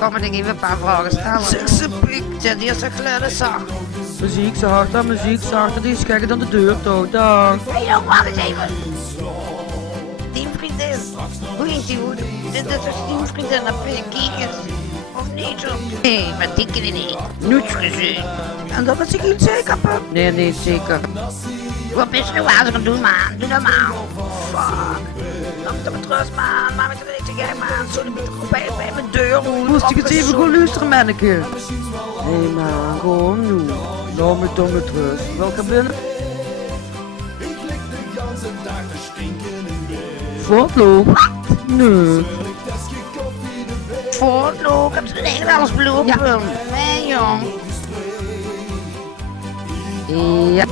Kom ik even een paar vragen stellen. Sexy pik, zet hier zo'n gladde zak. Muziek zachter, die is gekker dan de deur toch, dag. Hé, hey, wacht eens even. Teamvriendin, hoe heet die hoed? Dit is een teamvriendin, dan ben je kiekers. Of niet zo? Nee, maar dikke niet. Niets gezien. En dat was ik niet zeker, pap? Nee, zeker. Wat is er nou aan het doen, man? Doe normaal. Fuck. Laat me met rust, man. Maar met de niet te gek, man. Zo de bitter bij mijn deur. Moest ik eens even gewoon luisteren, manneke? Hé man, gewoon nu. Laat me toch met rust. Welke binnen? Voortloop? Nee. Voortloop, heb ze echt alles belopen? Ja. Nee, jong. Ja.